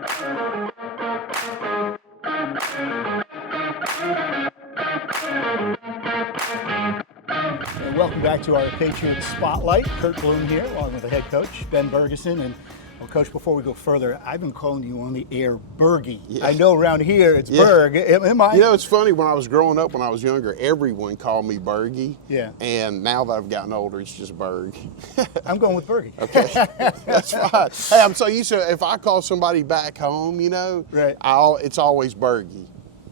And welcome back to our Patriot Spotlight. Curt Bloom here, along with the head coach, Ben Berguson. And, well, Coach, before we go further, I've been calling you on the air Bergie. Yeah. I know around here it's Berg. Am I? You know, it's funny, when I was growing up, when I was younger, everyone called me Bergie. Yeah. And now that I've gotten older, it's just Berg. I'm going with Bergie. Okay, that's fine. Hey, I'm so used to, if I call somebody back home, you know, right. It's always Bergie.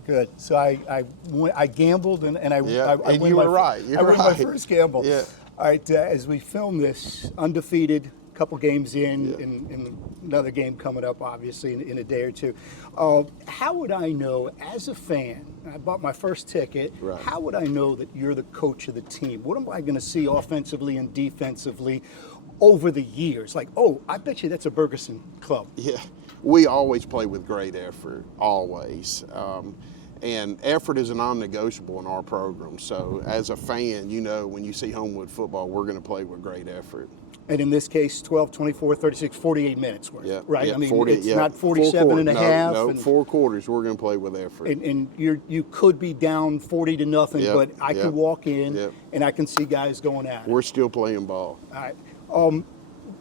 Good. So I gambled and I and you were right. I won my first gamble. Yeah. All right. As we film this, undefeated, couple games in, and another game coming up, obviously, in a day or two. How would I know, as a fan, I bought my first ticket, right. How would I know that you're the coach of the team? What am I going to see offensively and defensively over the years? Like, oh, I bet you that's a Berguson club. Yeah. We always play with great effort, always. And effort is a non-negotiable in our program. So as a fan, you know, when you see Homewood football, we're going to play with great effort. And in this case, 12, 24, 36, 48 minutes worth, right? Yeah, I mean, 40, it's not 47 and a half. No, 4 quarters, we're going to play with effort. And you could be down 40-0, but I can walk in and I can see guys going at it. We're still playing ball. All right.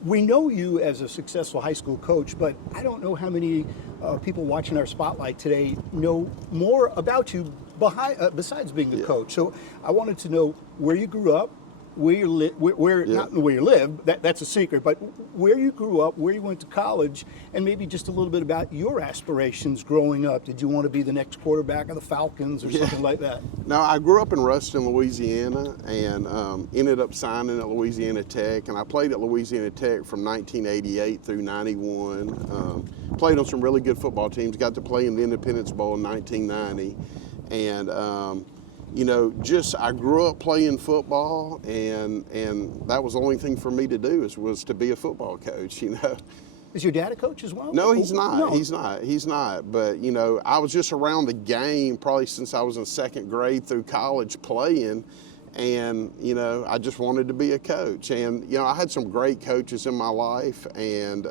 We know you as a successful high school coach, but I don't know how many people watching our spotlight today know more about you besides being a coach. So I wanted to know where you grew up, where you not where you live, that's a secret, but where you grew up, where you went to college, and maybe just a little bit about your aspirations growing up. Did you want to be the next quarterback of the Falcons or something like that? No, I grew up in Ruston, Louisiana, and ended up signing at Louisiana Tech, and I played at Louisiana Tech from 1988 through 91. Played on some really good football teams, got to play in the Independence Bowl in 1990, and you know, I grew up playing football, and that was the only thing for me to do was to be a football coach, you know. Is your dad a coach as well? No, he's not. No. He's not. But, you know, I was just around the game probably since I was in 2nd grade through college playing, and, you know, I just wanted to be a coach. And, you know, I had some great coaches in my life, and,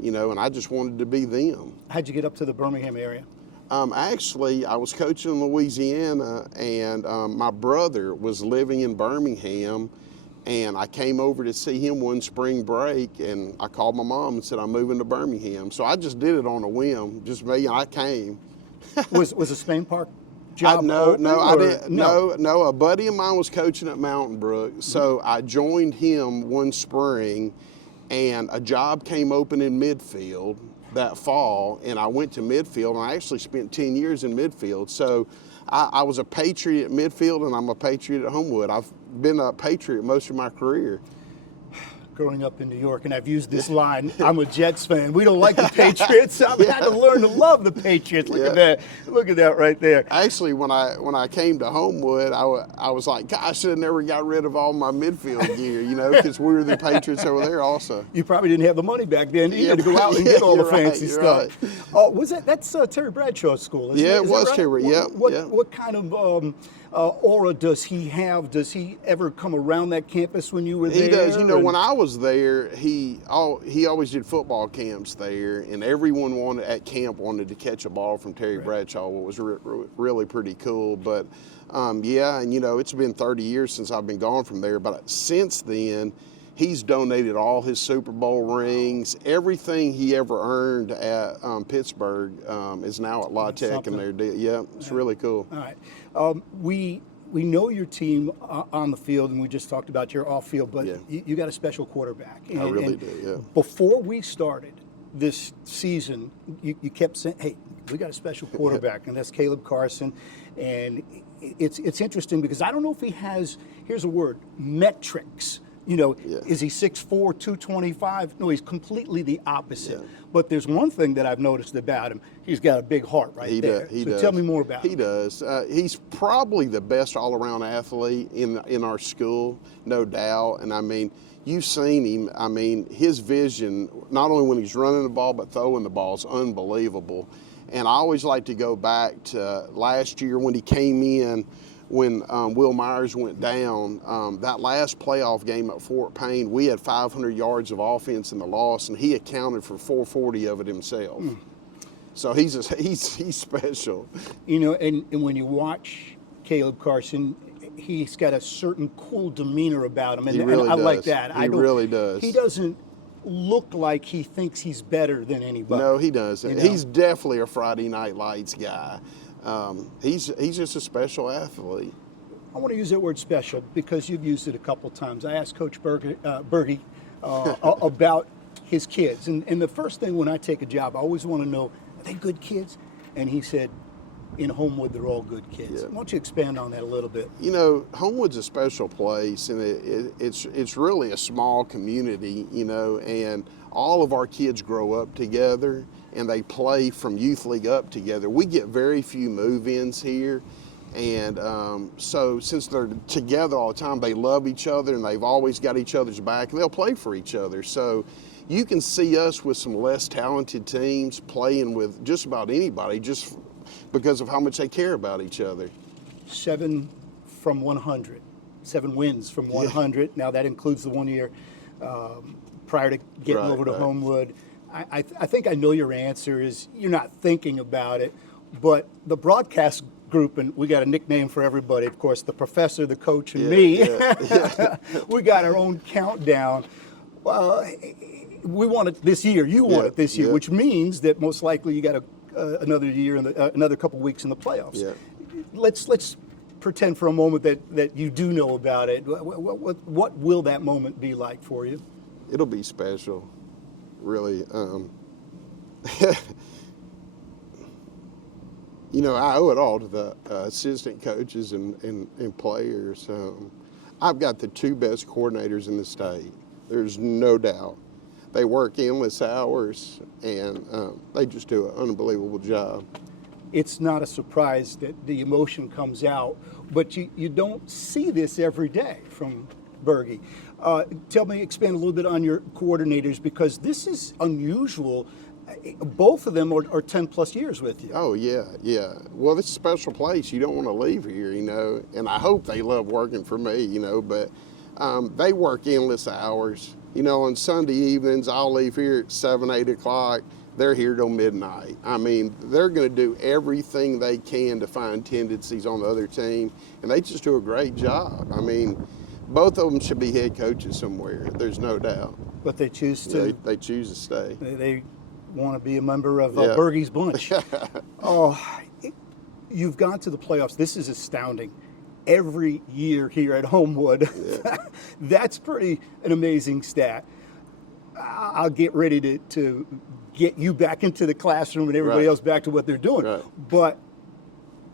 you know, and I just wanted to be them. How'd you get up to the Birmingham area? Actually, I was coaching in Louisiana, and my brother was living in Birmingham, and I came over to see him one spring break, and I called my mom and said, I'm moving to Birmingham. So I just did it on a whim, just me, I came. was a Spain Park job No, I didn't. No, a buddy of mine was coaching at Mountain Brook, so I joined him one spring, and a job came open in midfield that fall, and I went to midfield, and I actually spent 10 years in midfield. So I was a Patriot at midfield, and I'm a Patriot at Homewood. I've been a Patriot most of my career. Growing up in New York, and I've used this line, I'm a Jets fan. We don't like the Patriots. I've had to learn to love the Patriots. Look at that. Look at that right there. Actually, when I came to Homewood, I was like, gosh, I should have never got rid of all my midfield gear, you know, because we were the Patriots over there also. You probably didn't have the money back then either to go out and get all the fancy stuff. Right. Oh, was that's Terry Bradshaw's school? Isn't it is was right? Terry. What kind of aura does he have? Does he ever come around that campus when you were there? He does. You know, when I was there, he always did football camps there, and everyone at camp wanted to catch a ball from Terry Bradshaw, what was really pretty cool. But yeah, and you know, it's been 30 years since I've been gone from there. But since then, he's donated all his Super Bowl rings, everything he ever earned at Pittsburgh is now at La Tech, and it's really cool. All right, we know your team on the field, and we just talked about your off field, but you got a special quarterback. I really do. Yeah. Before we started this season, you kept saying, "Hey, we got a special quarterback," and that's Caleb Carson, and it's interesting because I don't know if he has. Here's a word: metrics. You know, is he 6'4", 225? No, he's completely the opposite. Yeah. But there's one thing that I've noticed about him. He's got a big heart right there. He does. Tell me more about him. He does. He's probably the best all-around athlete in our school, no doubt. And, I mean, you've seen him. I mean, his vision, not only when he's running the ball but throwing the ball, is unbelievable. And I always like to go back to last year when he came in when Will Myers went down, that last playoff game at Fort Payne, we had 500 yards of offense in the loss, and he accounted for 440 of it himself. So he's special. You know, and when you watch Caleb Carson, he's got a certain cool demeanor about him, and, He really and I does. like that. He really does. He doesn't look like he thinks he's better than anybody. No, he doesn't. You know? He's definitely a Friday Night Lights guy. He's just a special athlete. I want to use that word special because you've used it a couple times. I asked Coach Berge about his kids. And the first thing when I take a job, I always want to know, are they good kids? And he said, in Homewood, they're all good kids. Yeah. Why don't you expand on that a little bit? You know, Homewood's a special place, and it's really a small community, you know, and all of our kids grow up together, and they play from youth league up together. We get very few move-ins here, and so since they're together all the time, they love each other, and they've always got each other's back, and they'll play for each other. So you can see us with some less talented teams playing with just about anybody, just because of how much they care about each other. 7 from 100, 7 wins from 100. Now that includes the 1 year prior to getting over to Homewood. I think I know your answer is you're not thinking about it, but the broadcast group, and we got a nickname for everybody, of course, the professor, the coach, and me. We got our own countdown. We want it this year. You want it this year, which means that most likely you got another year, another couple weeks in the playoffs. Let's pretend for a moment that you do know about it. What will that moment be like for you? It'll be special, really. You know, I owe it all to the assistant coaches and players. I've got the 2 best coordinators in the state. There's no doubt. They work endless hours, and they just do an unbelievable job. It's not a surprise that the emotion comes out, but you don't see this every day from Berge. Expand a little bit on your coordinators, because this is unusual. Both of them are 10 plus years with you. Oh, yeah. Well, it's a special place. You don't want to leave here, you know, and I hope they love working for me, you know, but they work endless hours. You know, on Sunday evenings, I'll leave here at 7, 8 o'clock. They're here till midnight. I mean, they're going to do everything they can to find tendencies on the other team, and they just do a great job. I mean, both of them should be head coaches somewhere. There's no doubt. But they choose to. They choose to stay. They want to be a member of Berge's bunch. You've gone to the playoffs. This is astounding. Every year here at Homewood. That's pretty an amazing stat. I'll get ready to get you back into the classroom and everybody else back to what they're doing. But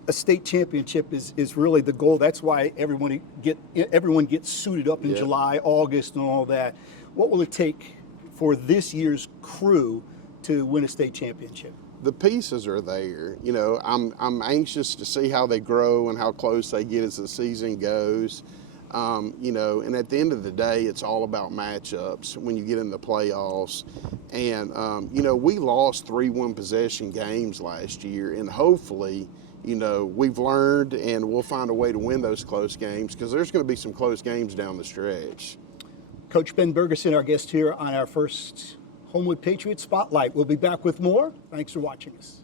a state championship is really the goal. That's why everyone gets suited up in July, August, and all that. What will it take for this year's crew to win a state championship? The pieces are there. You know, I'm anxious to see how they grow and how close they get as the season goes. You know, and at the end of the day, it's all about matchups when you get in the playoffs. And, you know, we lost 3 one-possession games last year, and hopefully, you know, we've learned and we'll find a way to win those close games, because there's going to be some close games down the stretch. Coach Ben Berguson, our guest here on our first Homewood Patriot Spotlight. We'll be back with more. Thanks for watching us.